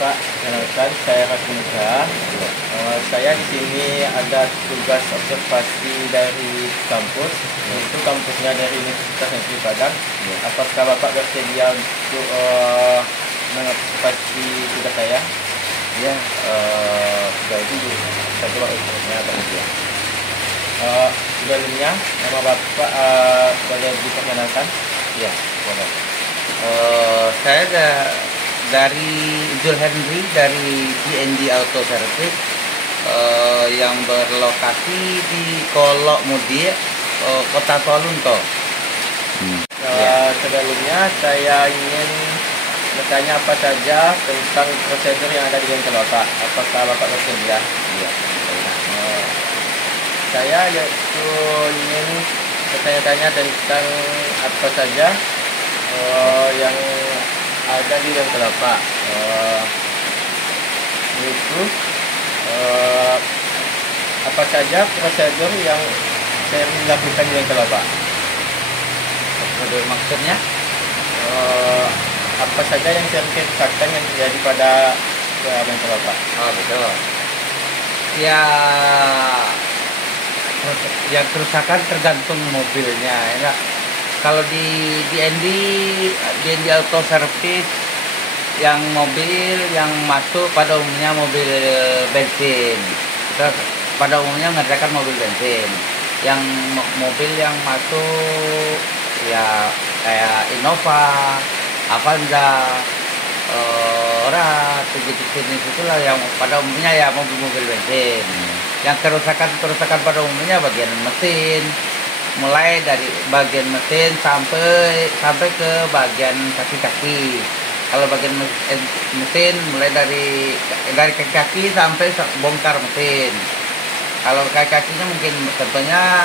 Pak, kenalkan saya Rasmuda. Saya di sini ada tugas observasi dari kampus, yaitu kampusnya dari Universitas Negeri Padang. Apakah Bapak bersedia untuk mengobservasi tugas saya? Ya, sudah itu saya coba infonya bersedia. Sebelumnya, nama Bapak boleh diperkenalkan? Ya, boleh. Saya dari Zul Henry dari PND Auto Service yang berlokasi di Kolok Mudir, Kota Solunto. Sebelumnya saya ingin bertanya apa saja tentang prosedur yang ada di bengkel Bapak. Apakah Bapak bersedia? Ya. Saya yaitu ingin bertanya-tanya tentang apa saja yang ada di bengkel Bapak. Yaitu apa saja prosedur yang saya lakukan di bengkel Bapak. Prosedur maksudnya? Apa saja yang saya kerusakan yang terjadi pada bengkel Bapak? Oh, betul. Ya, yang kerusakan tergantung mobilnya, ya. Kalau di DND Auto Service, yang mobil yang masuk pada umumnya mobil bensin, kita pada umumnya mengerjakan mobil bensin. Yang mobil yang masuk ya kayak Innova, Avanza, jenis itulah yang pada umumnya ya mobil-mobil bensin. Yang kerusakan pada umumnya bagian mesin, mulai dari bagian mesin sampai ke bagian kaki-kaki. Kalau bagian mesin mulai dari kaki-kaki sampai bongkar mesin. Kalau kaki-kakinya mungkin contohnya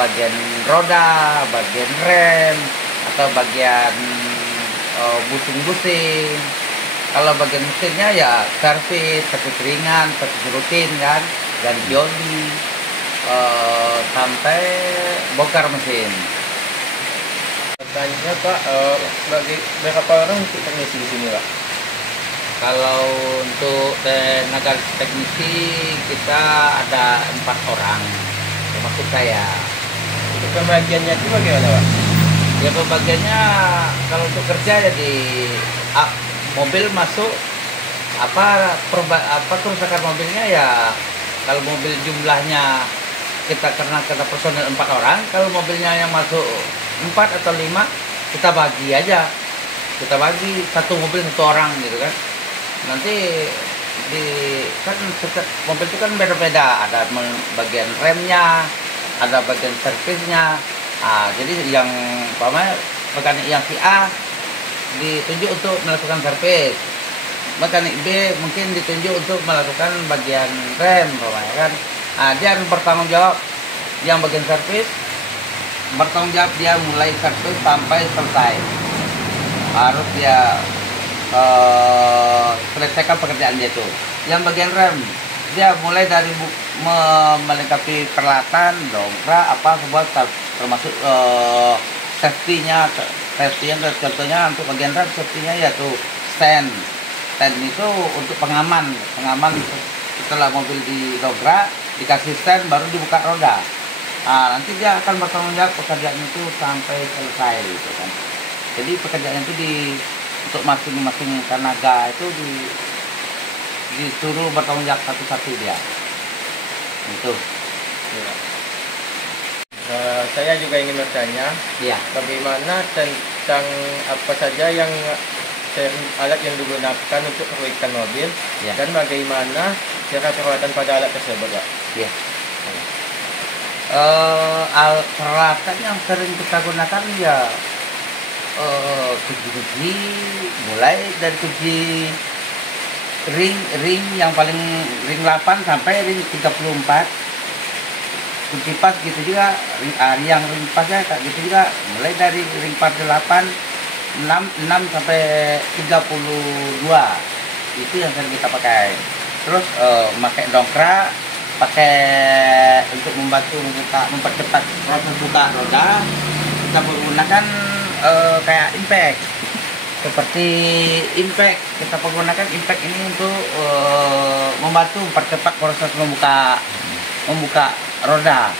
bagian roda, bagian rem, atau bagian busing-busing. Kalau bagian mesinnya ya servis ringan, servis rutin kan, ganti oli, sampai bongkar mesin. Pertanyaannya Pak, bagi berapa orang untuk teknisi di sini Pak? Kalau untuk tenaga teknisi kita ada 4 orang, termasuk saya. Untuk pembagiannya itu bagaimana Pak? Ya pembagiannya kalau untuk kerja ya di mobil masuk apa kerusakan mobilnya ya, kalau mobil jumlahnya kita karena personel 4 orang, kalau mobilnya yang masuk 4 atau 5 kita bagi aja, kita bagi satu mobil 1 orang gitu kan. Nanti kan mobil itu kan beda-beda, ada bagian remnya, ada bagian servisnya. Jadi yang mekanik yang si A ditunjuk untuk melakukan servis, mekanik B mungkin ditunjuk untuk melakukan bagian rem, kan. Dia harus bertanggung jawab, yang bagian servis bertanggung jawab dia mulai servis sampai selesai, harus dia selesaikan pekerjaan dia itu. Yang bagian rem dia mulai dari melengkapi peralatan, dongkrak apa semua, termasuk safety-nya contohnya untuk bagian rem safety-nya yaitu stand itu untuk pengaman setelah mobil didobrak dikasih stand baru dibuka roda. Nanti dia akan bertanggung jawab pekerjaan itu sampai selesai gitu kan. Jadi pekerjaan itu untuk masing-masing tenaga itu disuruh bertanggung jawab satu-satu dia. Itu. Ya. Saya juga ingin bertanya, Ya. bagaimana tentang apa saja yang alat yang digunakan untuk perbaikan mobil, Ya. dan bagaimana cara perawatan pada alat tersebut, Pak? Ya. Peralatan yang sering kita gunakan ya kunci, mulai dari kunci ring yang paling ring 8 sampai ring 34. Kunci pas gitu juga, yang ring pasnya gitu juga, mulai dari ring 48 6 sampai 32. Itu yang sering kita pakai. Terus pakai dongkrak, pakai untuk membantu mempercepat proses buka roda, kita menggunakan kayak impact. seperti impact. Kita menggunakan impact ini untuk membantu mempercepat proses membuka roda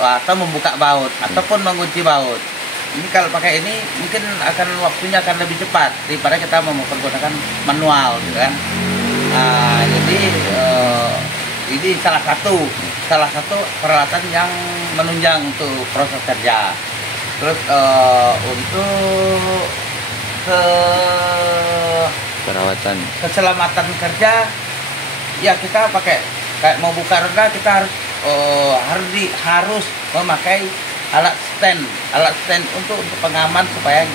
atau membuka baut ataupun mengunci baut. Ini kalau pakai ini mungkin waktunya akan lebih cepat daripada kita menggunakan manual, gitu kan. Jadi ini salah satu peralatan yang menunjang untuk proses kerja. Terus untuk keselamatan kerja, ya kita pakai kayak mau buka roda kita harus memakai alat stand untuk pengaman supaya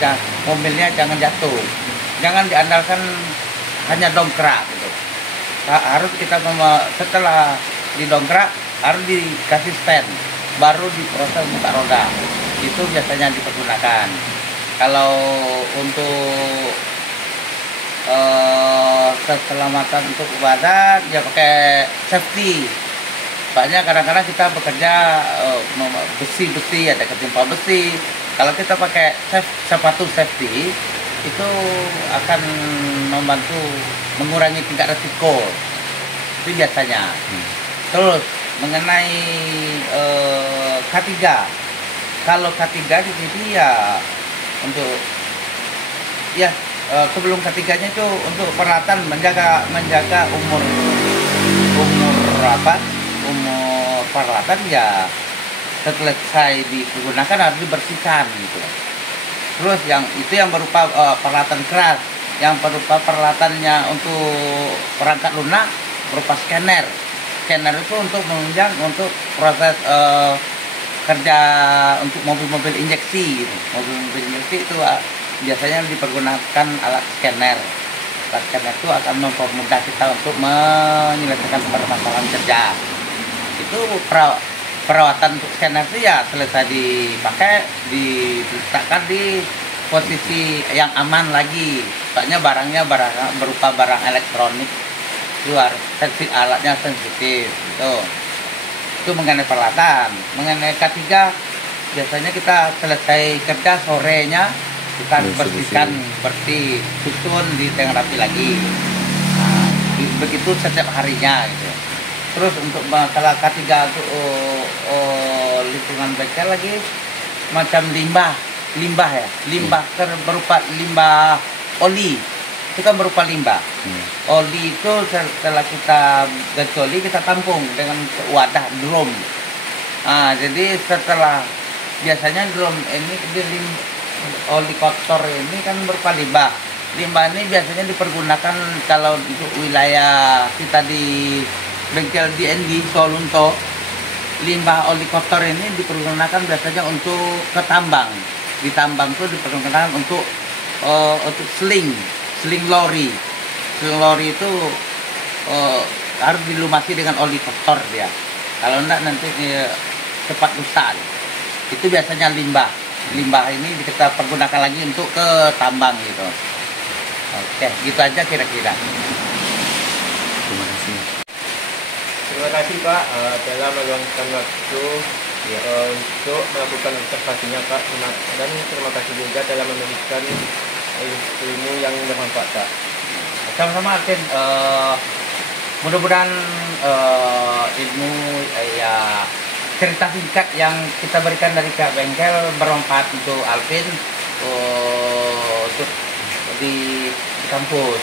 mobilnya jangan jatuh, jangan diandalkan hanya dongkrak gitu. Harus kita setelah didongkrak harus dikasih stand, baru diproses buka roda. Itu biasanya dipergunakan. Kalau untuk keselamatan untuk badan ya pakai safety. Soalnya kadang-kadang kita bekerja besi ada ketimpa besi. Kalau kita pakai sepatu safety itu akan membantu mengurangi tingkat resiko. Itu biasanya. Terus mengenai K3. Kalau K3 di sini ya untuk sebelum K3-nya itu untuk peralatan menjaga umur peralatan ya selesai digunakan harus dibersihkan gitu. Terus yang berupa peralatan keras, yang berupa peralatannya untuk perangkat lunak berupa scanner itu untuk menunjang untuk proses kerja untuk mobil-mobil injeksi gitu. Mobil-mobil injeksi itu biasanya dipergunakan alat scanner. Alat scanner itu akan mempermudah kita untuk menyelesaikan permasalahan kerja. Itu perawatan untuk scanner itu ya selesai dipakai, diletakkan di posisi yang aman lagi. Soalnya barangnya berupa barang elektronik, luar alatnya sensitif gitu. Itu mengenai peralatan. Mengenai K3 biasanya kita selesai kerja sorenya kita harus bersihkan, susun di tengah rapi lagi. Nah, begitu setiap harinya gitu. Terus untuk masalah K3 untuk lingkungan bengkel lagi macam limbah berupa limbah oli. Itu kan berupa limbah. Oli itu setelah kita gacoli kita tampung dengan wadah drum. Nah, jadi setelah biasanya drum ini oli kotor ini kan berupa limbah. Limbah ini biasanya dipergunakan kalau untuk wilayah kita di bengkel DND Solunto. Limbah oli kotor ini dipergunakan biasanya untuk ke tambang. Di tambang itu dipergunakan untuk sling lori. Sling lori itu harus dilumasi dengan oli kotor dia. Kalau enggak nanti cepat rusak. Itu biasanya limbah. Limbah ini kita pergunakan lagi untuk ke tambang gitu. Oke, gitu aja kira-kira. Terima kasih Pak telah meluangkan waktu untuk melakukan observasinya Pak, dan terima kasih juga telah memberikan ilmu yang bermanfaat Pak. Sama-sama Alvin, mudah-mudahan ilmu cerita singkat yang kita berikan dari pihak bengkel bermanfaat untuk Alvin untuk di kampus,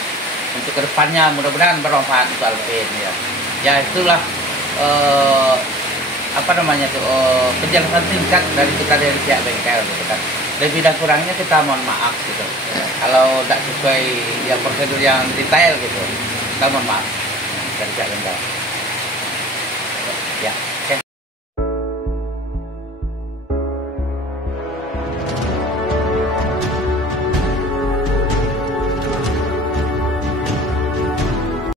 untuk kedepannya mudah-mudahan bermanfaat untuk Alvin ya itulah penjelasan singkat dari kita dari pihak bengkel gitu kan. Lebih dan kurangnya kita mohon maaf gitu kalau tidak sesuai yang prosedur yang detail gitu, kita mohon maaf dari pihak bengkel ya.